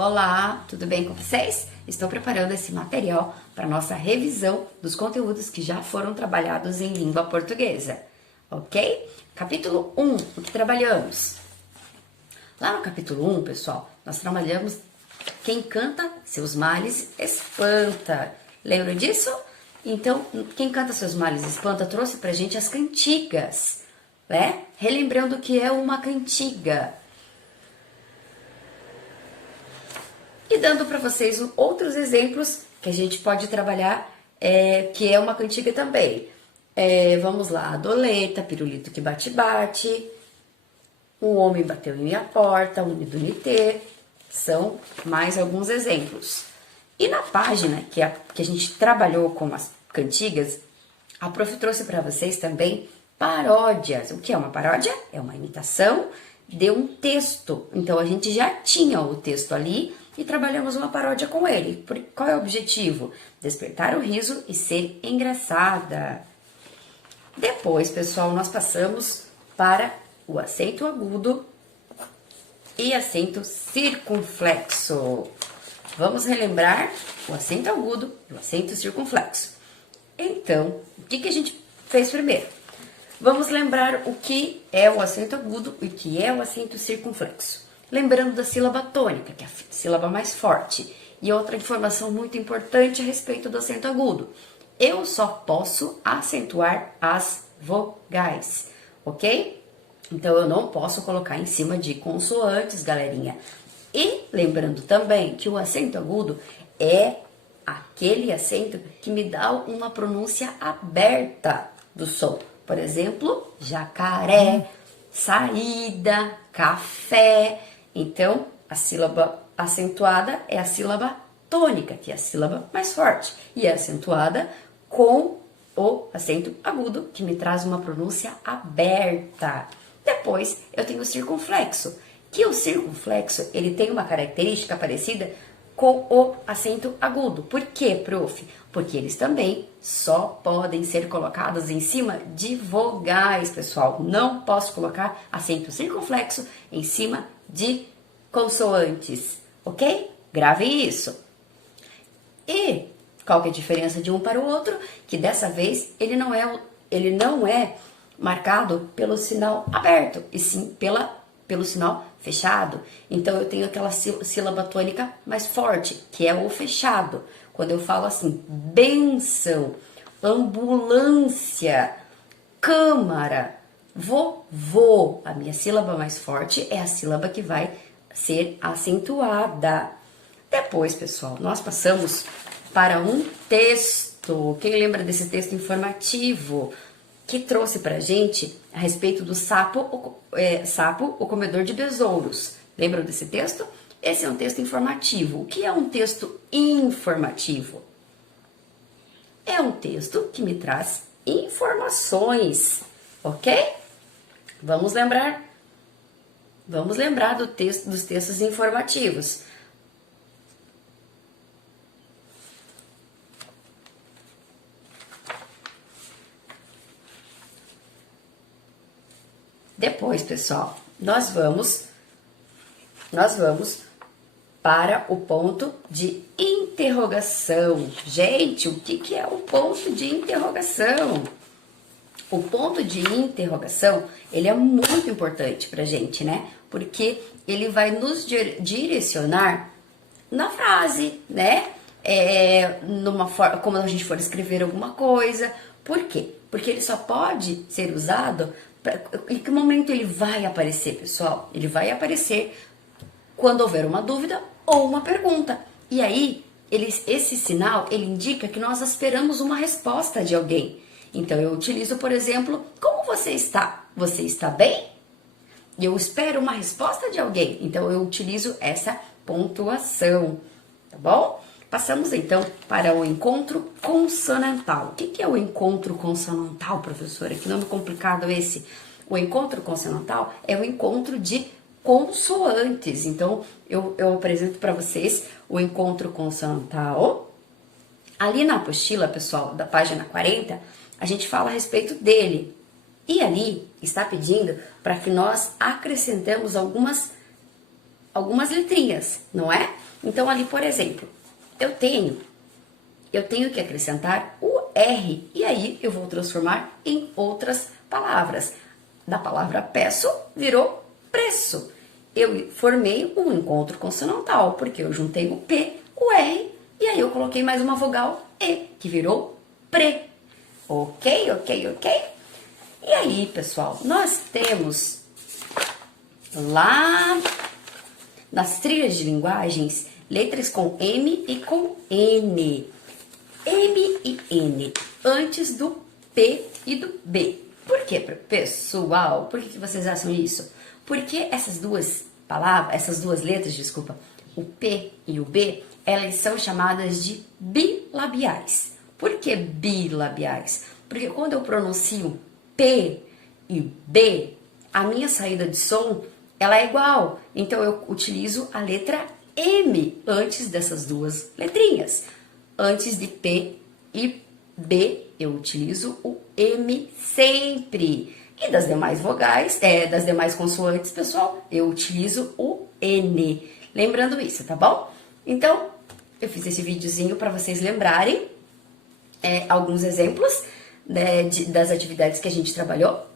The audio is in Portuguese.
Olá, tudo bem com vocês? Estou preparando esse material para nossa revisão dos conteúdos que já foram trabalhados em língua portuguesa, ok? Capítulo 1, o que trabalhamos? Lá no capítulo 1, pessoal, nós trabalhamos quem canta seus males espanta. Lembram disso? Então, quem canta seus males espanta trouxe pra gente as cantigas, né? Relembrando o que é uma cantiga. E dando para vocês outros exemplos que a gente pode trabalhar, que é uma cantiga também. Vamos lá, Adoleta, pirulito que bate-bate, um homem bateu em minha porta, unido unité, são mais alguns exemplos. E na página que a gente trabalhou com as cantigas, a prof trouxe para vocês também paródias. O que é uma paródia? É uma imitação de um texto. Então a gente já tinha o texto ali e trabalhamos uma paródia com ele. Qual é o objetivo? Despertar o riso e ser engraçada. Depois, pessoal, nós passamos para o acento agudo e acento circunflexo. Vamos relembrar o acento agudo e o acento circunflexo. Então, o que a gente fez primeiro? Vamos lembrar o que é o acento agudo e o que é o acento circunflexo. Lembrando da sílaba tônica, que é a sílaba mais forte. E outra informação muito importante a respeito do acento agudo. Eu só posso acentuar as vogais, ok? Então, eu não posso colocar em cima de consoantes, galerinha. E lembrando também que o acento agudo é aquele acento que me dá uma pronúncia aberta do som. Por exemplo, jacaré, saída, café. Então, a sílaba acentuada é a sílaba tônica, que é a sílaba mais forte. E é acentuada com o acento agudo, que me traz uma pronúncia aberta. Depois, eu tenho o circunflexo, que o circunflexo, ele tem uma característica parecida com o acento agudo. Por quê, prof? Porque eles também só podem ser colocados em cima de vogais, pessoal. Não posso colocar acento circunflexo em cima de consoantes, ok? Grave isso. E qual que é a diferença de um para o outro? Que dessa vez ele não é marcado pelo sinal aberto, e sim pelo sinal fechado. Então eu tenho aquela sílaba tônica mais forte, que é o fechado. Quando eu falo assim, benção, ambulância, câmara, vovô, a minha sílaba mais forte é a sílaba que vai ser acentuada. Depois, pessoal, nós passamos para um texto. Quem lembra desse texto informativo que trouxe pra gente a respeito do sapo, o comedor de besouros? Lembram desse texto? Esse é um texto informativo. O que é um texto informativo? É um texto que me traz informações, ok? Vamos lembrar dos textos informativos. Depois, pessoal, nós vamos para o ponto de interrogação. Gente, o que é o ponto de interrogação? O ponto de interrogação, ele é muito importante pra gente, né? Porque ele vai nos direcionar na frase, né? Como a gente for escrever alguma coisa. Por quê? Porque ele só pode ser usado. Em que momento ele vai aparecer, pessoal? Ele vai aparecer quando houver uma dúvida ou uma pergunta. E aí, esse sinal, ele indica que nós esperamos uma resposta de alguém. Então, eu utilizo, por exemplo, como você está? Você está bem? Eu espero uma resposta de alguém. Então, eu utilizo essa pontuação, tá bom? Passamos, então, para o encontro consonantal. O que é o encontro consonantal, professora? Que nome complicado esse. O encontro consonantal é o encontro de consoantes. Então, eu apresento para vocês o encontro consonantal. Ali na apostila, pessoal, da página 40, a gente fala a respeito dele. E ali está pedindo para que nós acrescentemos algumas algumas letrinhas, não é? Então ali, por exemplo, eu tenho que acrescentar o R e aí eu vou transformar em outras palavras. Da palavra peço virou preço. Eu formei um encontro consonantal, porque eu juntei o P, o R e aí eu coloquei mais uma vogal E, que virou pre. Ok, ok, ok? E aí, pessoal, nós temos lá nas trilhas de linguagens letras com M e com N. M e N antes do P e do B. Por que, pessoal? Por que vocês acham isso? Porque essas duas palavras, essas duas letras, desculpa, o P e o B, elas são chamadas de bilabiais. Por que bilabiais? Porque quando eu pronuncio P e B, a minha saída de som, ela é igual. Então eu utilizo a letra M antes dessas duas letrinhas. Antes de P e B, eu utilizo o M sempre. E das demais vogais, das demais consoantes, pessoal, eu utilizo o N. Lembrando isso, tá bom? Então, eu fiz esse videozinho para vocês lembrarem alguns exemplos, né, das atividades que a gente trabalhou.